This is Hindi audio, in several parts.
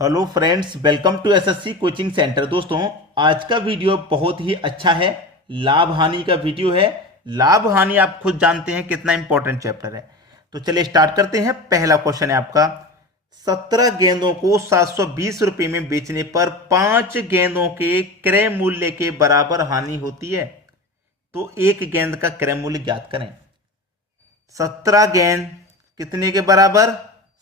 Hello friends, welcome to SSC coaching centre. दोस्तों, आज का वीडियो बहुत ही अच्छा है। लाभ हानि का वीडियो है। लाभ हानि आप खुद जानते हैं कितना इंपॉर्टेंट चैप्टर है। तो चलिए स्टार्ट करते हैं। पहला क्वेश्चन है आपका, 17 गेंदों को 720 रुपये में बेचने पर 5 गेंदों के क्रय मूल्य के बराबर हानि होती है। तो एक गेंद का क्रय मूल्य ज्ञात करें। 17 गेंद कितने के बराबर?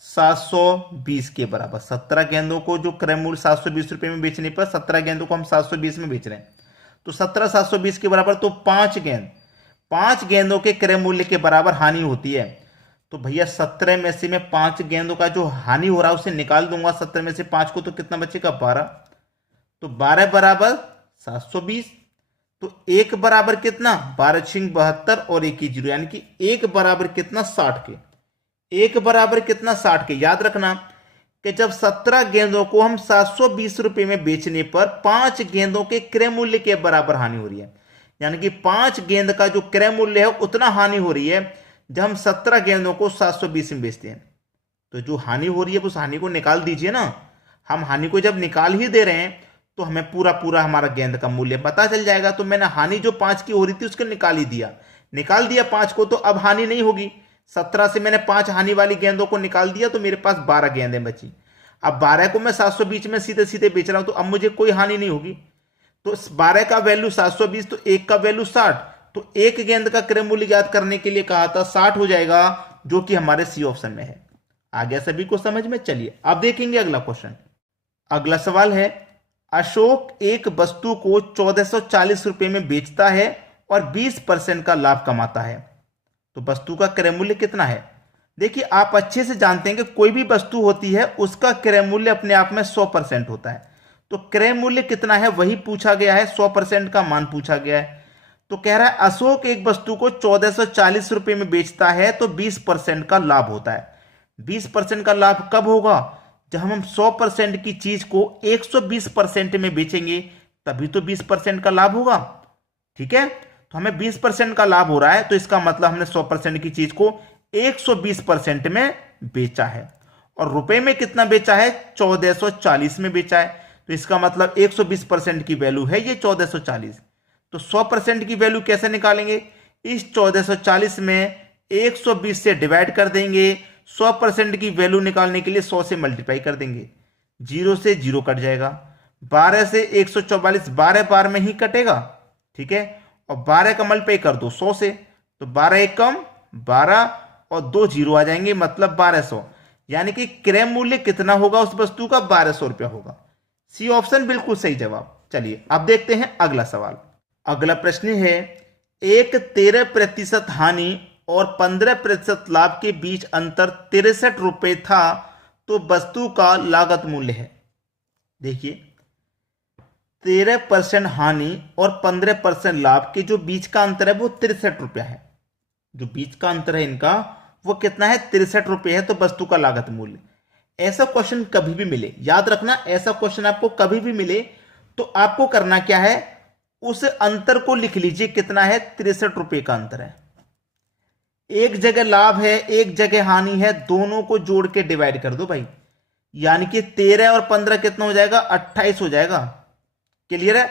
720 के बराबर। 17 गेंदों को जो क्रय मूल्य 720 रुपए में बेचने पर 17 गेंदों को हम 720 में बेच रहे हैं। तो 17 720 के बराबर, तो 5 गेंदों के क्रय मूल्य के बराबर हानि होती है। तो भैया 17 में से मैं 5 गेंदों का जो हानि हो रहा है उसे निकाल दूंगा। 17 में से 5 को तो कितना बचेगा? 12। तो 12 बराबर 720। तो एक बराबर कितना? 12 छिंग 72 और एक ही जीरो, यानी कि एक बराबर कितना? 60 के। एक बराबर कितना? 60 के। याद रखना कि जब 17 गेंदों को हम 720 रुपए में बेचने पर 5 गेंदों के क्रय मूल्य के बराबर हानि हो रही है, यानी कि 5 गेंद का जो क्रय मूल्य है उतना हानि हो रही है जब हम 17 गेंदों को 720 में बेचते हैं। तो जो हानि हो रही है उस हानि को निकाल दीजिए ना। हम हानि को जब निकाल ही दे रहे हैं तो हमें पूरा पूरा हमारा गेंद का मूल्य पता चल जाएगा। तो मैंने हानि जो 5 की हो रही थी उसको निकाल दिया 5 को, तो अब हानि नहीं होगी। 17 से मैंने 5 हानि वाली गेंदों को निकाल दिया तो मेरे पास 12 गेंदें बची। अब 12 को मैं 720 में सीधे सीधे बेच रहा हूं, तो अब मुझे कोई हानि नहीं होगी। तो 12 का वैल्यू 720, तो एक का वैल्यू 60। तो एक गेंद का क्रय मूल्य ज्ञात करने के लिए कहा था, 60 हो जाएगा, जो कि हमारे सी ऑप्शन में है। आ गया सभी को समझ में? चलिए अब देखेंगे अगला क्वेश्चन। अगला सवाल है, अशोक एक वस्तु को 1440 रुपए में बेचता है और 20% का लाभ कमाता है। तो वस्तु का क्रय मूल्य कितना है? देखिए, आप अच्छे से जानते हैं कि कोई भी वस्तु होती है उसका क्रय मूल्य अपने आप में 100% होता है। तो क्रय मूल्य कितना है वही पूछा गया है, 100% का मान पूछा गया है। तो कह रहा है अशोक एक वस्तु को 1440 रुपए में बेचता है तो 20% का लाभ होता है। 20% का लाभ कब होगा? जब हम 100% की चीज को 120% में बेचेंगे, तभी तो 20% का लाभ होगा। ठीक है, तो हमें 20% का लाभ हो रहा है, तो इसका मतलब हमने 100% की चीज को 120% में बेचा है। और रुपए में कितना बेचा है? 1440 में बेचा है। तो इसका मतलब 120% की वैल्यू है ये 1440। तो 100% की वैल्यू कैसे निकालेंगे? इस 1440 में 120 से डिवाइड कर देंगे। 100% की वैल्यू निकालने के लिए 100 से मल्टीप्लाई कर देंगे। 0 से 0 कट जाएगा। 12 से 144 12 बार में ही कटेगा। ठीक है, और 12 का मल्टीप्लाई कर दो 100 से, तो 12 एक कम 12 और 2 जीरो आ जाएंगे, मतलब 1200। यानी कि क्रय मूल्य कितना होगा उस वस्तु का? 1200 रुपया होगा। सी ऑप्शन बिल्कुल सही जवाब। चलिए अब देखते हैं अगला सवाल। अगला प्रश्न है, एक 13% हानि और 15% लाभ के बीच अंतर 63 रुपए था, तो वस्तु का लागत मूल्य है। देखिए, 13% हानि और 15% लाभ के जो बीच का अंतर है वो 63 रुपया है। जो बीच का अंतर है इनका वो कितना है? 63 रुपये है। तो वस्तु का लागत मूल्य। ऐसा क्वेश्चन कभी भी मिले, याद रखना, ऐसा क्वेश्चन आपको कभी भी मिले तो आपको करना क्या है? उस अंतर को लिख लीजिए, कितना है? 63 रुपये का अंतर है। एक जगह लाभ है, एक जगह हानि है, दोनों को जोड़ के डिवाइड कर दो भाई। यानी कि 13 और 15 कितना हो जाएगा? 28 हो जाएगा। क्लियर है?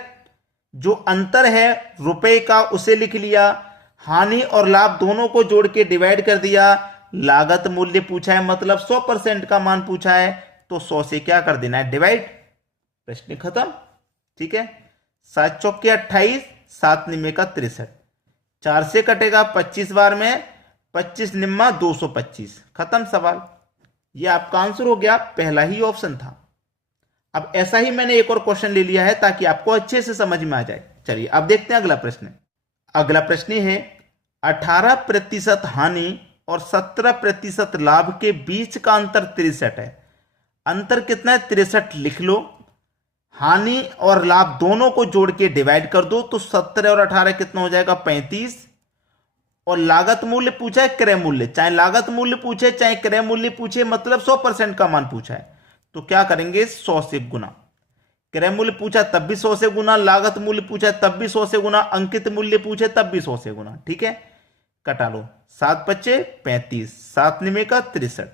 जो अंतर है रुपए का उसे लिख लिया, हानि और लाभ दोनों को जोड़ के डिवाइड कर दिया। लागत मूल्य पूछा है, मतलब 100% का मान पूछा है, तो 100 से क्या कर देना है? डिवाइड। प्रश्न खत्म। ठीक है, 7 चौके 28, 7 निमे का 63, 4 से कटेगा 25 बार में, 25 निम्मा 225। खत्म सवाल। ये आपका आंसर हो गया, पहला ही ऑप्शन था। अब ऐसा ही मैंने एक और क्वेश्चन ले लिया है ताकि आपको अच्छे से समझ में आ जाए। चलिए अब देखते हैं अगला प्रश्न। अगला प्रश्न है, 18% हानि और 17% लाभ के बीच का अंतर 63 है। अंतर कितना है? 63 लिख लो। हानि और लाभ दोनों को जोड़ के डिवाइड कर दो, तो 17 और 18 कितना हो जाएगा? 35। और लागत मूल्य पूछा है, क्रय मूल्य, चाहे लागत मूल्य पूछे चाहे क्रय मूल्य पूछे, मतलब 100% का मान पूछा है, तो क्या करेंगे? 100 से गुना। क्रय मूल्य पूछा तब भी 100 से गुना, लागत मूल्य पूछा तब भी 100 से गुना, अंकित मूल्य पूछे तब भी 100 से गुना। ठीक है, कटा लो। 7 पच्चे 35, 7 निमे का 63,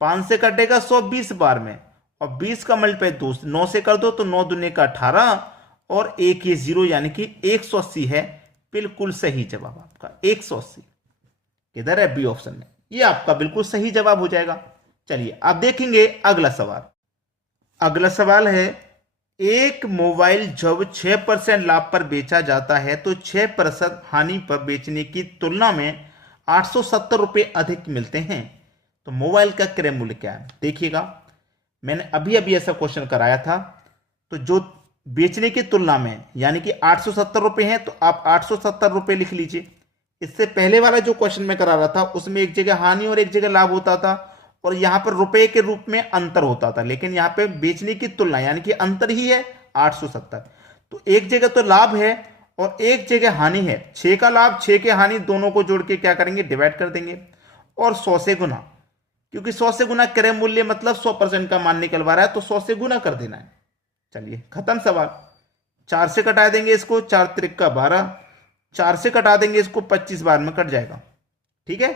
5 से कटेगा 100 20 बार में, और 20 का मल्टीप्लाई 9 से कर दो तो 9 दूनी का 18 और एक ये 0 यानी कि 180 है। बिल्कुल सही जवाब आपका 180 किधर है, बी ऑप्शन में। ये आपका बिल्कुल सही जवाब हो जाएगा। चलिए आप देखेंगे अगला सवाल। अगला सवाल है, एक मोबाइल जब 6% लाभ पर बेचा जाता है तो 6% हानि पर बेचने की तुलना में 870 रुपये अधिक मिलते हैं, तो मोबाइल का क्रय मूल्य क्या है। देखिएगा मैंने अभी अभी ऐसा क्वेश्चन कराया था, तो जो बेचने की तुलना में यानी कि 870 रुपये हैं तो आप 870 रुपये लिख लीजिए। इससे पहले वाला जो क्वेश्चन मैं करा रहा था उसमें एक जगह हानि और एक जगह लाभ होता था और यहां पर रुपए के रूप में अंतर होता था, लेकिन यहां पे बेचने की तुलना यानी कि अंतर ही है 870। तो एक जगह तो लाभ है और एक जगह हानि है। 6 का लाभ 6 के हानि दोनों को जोड़ के क्या करेंगे, डिवाइड कर देंगे और 100 से गुना, क्योंकि 100 से गुना क्रय मूल्य मतलब 100% का मान निकलवा रहा है तो 100 से गुना कर देना है। चलिए खत्म सवाल। 4 से कटा देंगे इसको, 4 त्रिक का 12, 4 से कटा देंगे इसको 25 बार में कट जाएगा। ठीक है,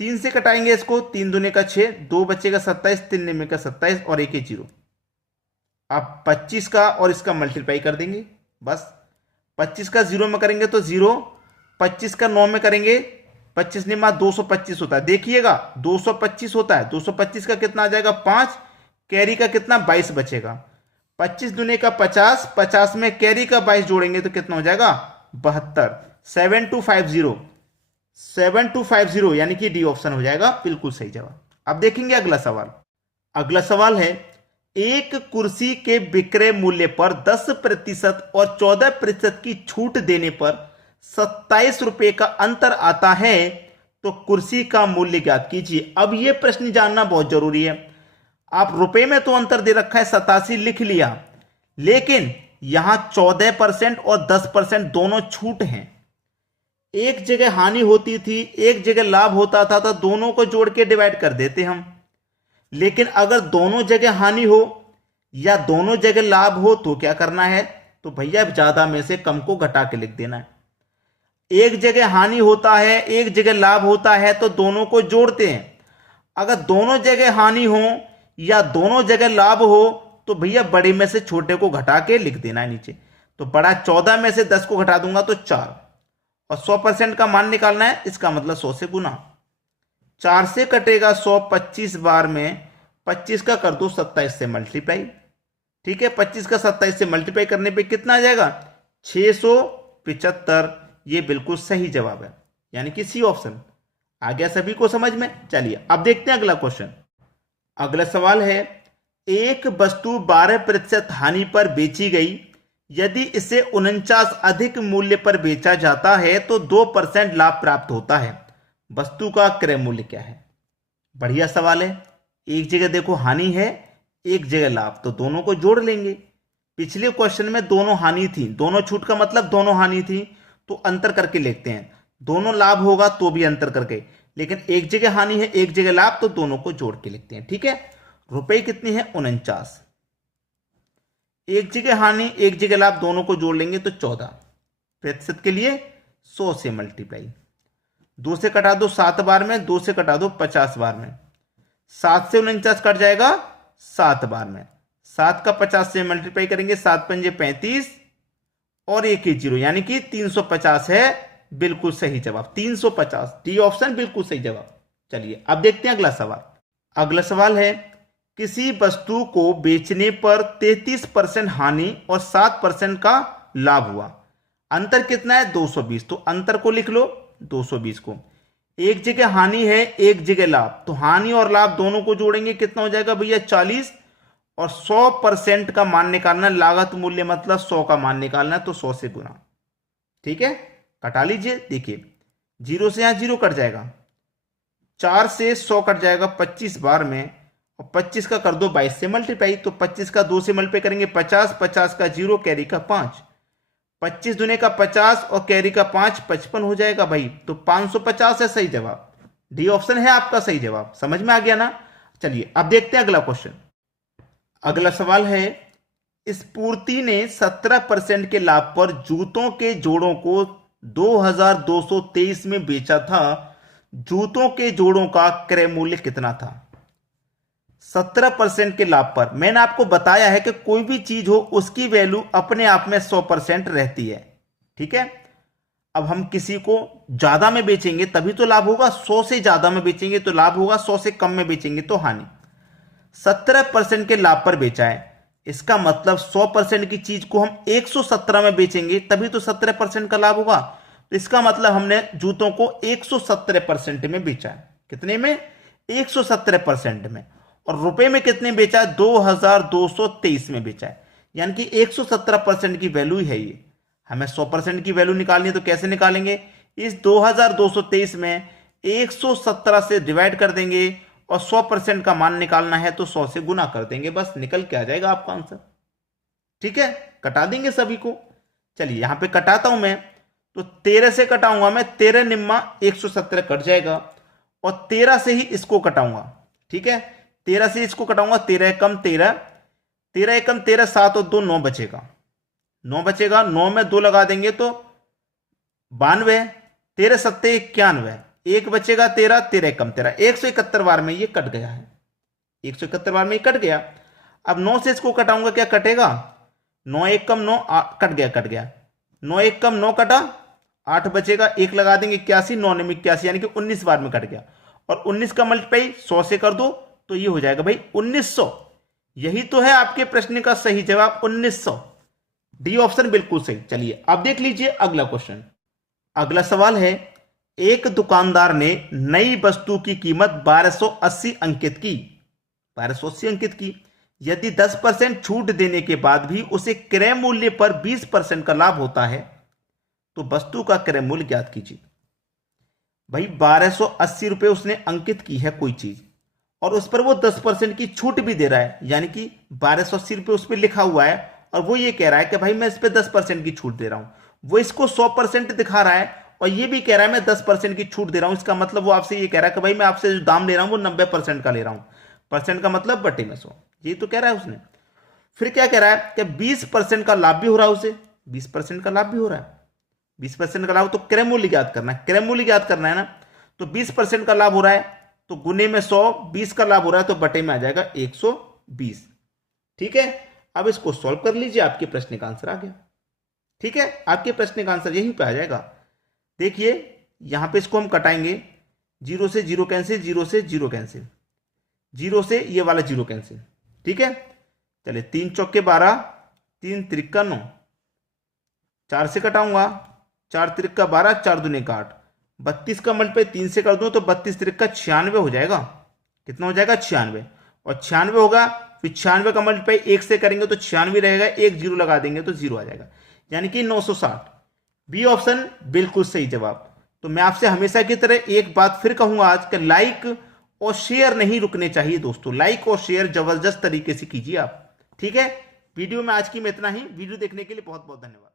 3 से कटाएंगे इसको, 3 दूने का 6, 2 बचेगा 27, 3 निमे का 27 और एक 0। आप 25 का और इसका मल्टीप्लाई कर देंगे, बस 25 का 0 में करेंगे तो 0, 25 का 9 में करेंगे 25 निमा 225 होता है। देखिएगा 225 होता है, 225 का कितना आ जाएगा 5, कैरी का कितना 22 बचेगा। 25 दुने का 50, 50 में कैरी का 22 जोड़ेंगे तो कितना हो जाएगा 72। 7250, 7250 यानी कि डी ऑप्शन हो जाएगा बिल्कुल सही जवाब। अब देखेंगे अगला सवाल। अगला सवाल है, एक कुर्सी के विक्रय मूल्य पर 10% और 14% की छूट देने पर 27 रुपए का अंतर आता है, तो कुर्सी का मूल्य ज्ञात कीजिए। अब यह प्रश्न जानना बहुत जरूरी है। आप रुपए में तो अंतर दे रखा है 87 लिख लिया, लेकिन यहां 14% और 10% दोनों छूट हैं। एक जगह हानि होती थी, एक जगह लाभ होता था, तो दोनों को जोड़ के डिवाइड कर देते हम। लेकिन अगर दोनों जगह हानि हो या दोनों जगह लाभ हो तो क्या करना है, तो भैया ज्यादा में से कम को घटा के लिख देना है। एक जगह हानि होता है, एक जगह लाभ होता है, तो दोनों को जोड़ते हैं। अगर दोनों जगह हानि हो या दोनों जगह लाभ हो तो भैया बड़े में से छोटे को घटा के लिख देना है नीचे। तो बड़ा 14 में से 10 को घटा दूंगा तो 4, और 100% का मान निकालना है, इसका मतलब 100 से गुना। 4 से कटेगा 100 25 बार में, 25 का कर दो 27 से मल्टीप्लाई। ठीक है, 25 का 27 से मल्टीप्लाई करने पे कितना आ जाएगा 675। ये बिल्कुल सही जवाब है, यानी कि सी ऑप्शन। आ गया सभी को समझ में। चलिए अब देखते हैं अगला क्वेश्चन। अगला सवाल है, एक वस्तु 12% हानि पर बेची गई, यदि इसे 49 अधिक मूल्य पर बेचा जाता है तो 2% लाभ प्राप्त होता है। वस्तु का क्रय मूल्य क्या है। बढ़िया सवाल है। एक जगह देखो हानि है, एक जगह लाभ, तो दोनों को जोड़ लेंगे। पिछले क्वेश्चन में दोनों हानि थी, दोनों छूट का मतलब दोनों हानि थी, तो अंतर करके लिखते हैं। दोनों लाभ होगा तो भी अंतर करके, लेकिन एक जगह हानि है एक जगह लाभ, तो दोनों को जोड़ के लिखते हैं। ठीक है, रुपए कितनी है 49, एक जगह हानि एक जगह लाभ, दोनों को जोड़ लेंगे तो 14% के लिए 100 से मल्टीप्लाई। 2 से कटा दो 7 बार में, 2 से कटा दो 50 बार में, 7 से 49 कट जाएगा 7 बार में। 7 का 50 से मल्टीप्लाई करेंगे, 7 पंजे 35 और एक 0 यानी कि 350 है बिल्कुल सही जवाब। 350 डी ऑप्शन बिल्कुल सही जवाब। चलिए अब देखते हैं अगला सवाल। अगला सवाल है, किसी वस्तु को बेचने पर 33% हानि और 7% का लाभ हुआ। अंतर कितना है 220, तो अंतर को लिख लो 220 को। एक जगह हानि है एक जगह लाभ, तो हानि और लाभ दोनों को जोड़ेंगे कितना हो जाएगा भैया 40, और 100% का मान निकालना, लागत मूल्य मतलब 100 का मान निकालना है, तो 100 से गुना। ठीक है, कटा लीजिए। देखिए 0 से यहां 0 कट जाएगा, 4 से 100 कट जाएगा 25 बार में, और 25 का कर दो 22 से मल्टीप्लाई, तो 25 का 2 से मल्टीप्लाई करेंगे 50, 50 का 0 कैरी का 5, 25 दुने का 50 और कैरी का 5 55 हो जाएगा भाई। तो 550 है सही जवाब। डी ऑप्शन है आपका सही जवाब। समझ में आ गया ना। चलिए अब देखते हैं अगला क्वेश्चन। अगला सवाल है, स्फूर्ति ने 17% के लाभ पर जूतों के जोड़ों को 2223 में बेचा था। जूतों के जोड़ों का क्रय मूल्य कितना था। 17% के लाभ पर। मैंने आपको बताया है कि कोई भी चीज हो उसकी वैल्यू अपने आप में 100% रहती है। ठीक है, अब हम किसी को ज्यादा में बेचेंगे तभी तो लाभ होगा, 100 से ज्यादा में बेचेंगे तो लाभ होगा, 100 से कम में बेचेंगे तो हानि। 17% के लाभ पर बेचा है, इसका मतलब 100% की चीज को हम 117 में बेचेंगे तभी तो 17% का लाभ होगा। तो इसका मतलब हमने जूतों को 117% में बेचा है। कितने में? 117% में। और रुपए में कितने बेचा है? 2223 में बेचा है। यानी कि 117% की वैल्यू है ये। हमें 100% की वैल्यू निकालनी है तो कैसे निकालेंगे? इस 2223 में 117 से डिवाइड कर देंगे और 100% का मान निकालना है तो 100 से गुना कर देंगे, बस निकल के आ जाएगा आपका आंसर। ठीक है, कटा देंगे सभी को। चलिए यहां पे कटाता हूं मैं, तो 13 से कटाऊंगा मैं, 13 निम्मा 117 कट जाएगा और 13 से ही इसको कटाऊंगा। ठीक है, 13 से इसको कटाऊंगा, 13 एकम 13, 13 एकम 13, 7 और 2 9 बचेगा, 9 बचेगा, 9 में 2 लगा देंगे तो 92, 13 सत्ते 91, 1 बचेगा 13, 13 एकम 13, 171 बार में ये कट गया है, 171 बार में ये कट गया। अब 9 से इसको कटाऊंगा, क्या कटेगा? 9 एक कम 9, कट गया, कट गया, 9 एक कम 9 कटा, 8 बचेगा, 1 लगा देंगे 81, 9 ने 81, यानी कि 19 बार में कट गया। और 19 का मल्टीप्लाई 100 से कर दो तो ये हो जाएगा भाई 1900। यही तो है आपके प्रश्न का सही जवाब, 1900। डी ऑप्शन बिल्कुल सही। चलिए अब देख लीजिए अगला क्वेश्चन। अगला सवाल है, एक दुकानदार ने नई वस्तु की कीमत 1280 अंकित की, 1280 अंकित की। यदि 10% छूट देने के बाद भी उसे क्रय मूल्य पर 20% का लाभ होता है तो वस्तु का क्रय मूल्य ज्ञात कीजिए। भाई 1280 रुपए उसने अंकित की है कोई चीज और उस पर वो 10% की छूट भी दे रहा है, यानी कि 1280 रुपए उस पर लिखा हुआ है और वो ये कह रहा है कि भाई मैं इस पर 10% की छूट दे रहा हूं। वो इसको 100% दिखा रहा है और ये भी कह रहा है मैं 10% की छूट दे रहा हूं। इसका मतलब वो आपसे ये कह रहा है कि भाई मैं आपसे जो दाम ले रहा हूं वो 90% का ले रहा हूं। परसेंट का मतलब बटे में 100, ये तो कह रहा है उसने। फिर क्या कह रहा है कि 20% का लाभ भी हो रहा है उसे, 20% का लाभ भी हो रहा है, 20% का लाभ, तो क्रय मूल्य ज्ञात करना है, क्रय मूल्य ज्ञात करना है ना। तो 20% का लाभ हो रहा है तो गुने में 100, 20 का लाभ हो रहा है तो बटे में आ जाएगा 120। ठीक है, अब इसको सॉल्व कर लीजिए, आपके प्रश्न का आंसर आ गया। ठीक है, आपके प्रश्न का आंसर यहीं पे आ जाएगा। देखिए यहां पे इसको हम कटाएंगे, 0 से 0 कैंसिल, 0 से 0 कैंसिल, 0 से ये वाला 0 कैंसिल। ठीक है, चलिए 3 चौके 12, 3 त्रिक्का 9, 4 से कटाऊंगा, 4 त्रिक्का 12, 4 दूने का 8, 32 का मल्टीप्लाई 3 से कर दूं तो 32 त्रिक्का 96 हो जाएगा। कितना हो जाएगा? 96। और 96 होगा, फिर 96 का मल्टीप्लाई 1 से करेंगे तो 96 रहेगा, 1 0 लगा देंगे तो 0 आ जाएगा, यानी कि 960। बी ऑप्शन बिल्कुल सही जवाब। तो मैं आपसे हमेशा की तरह एक बात फिर कहूंगा आज कि लाइक और शेयर नहीं रुकने चाहिए दोस्तों, लाइक और शेयर जबरदस्त तरीके से कीजिए आप। ठीक है, वीडियो में आज की में इतना ही। वीडियो देखने के लिए बहुत बहुत धन्यवाद।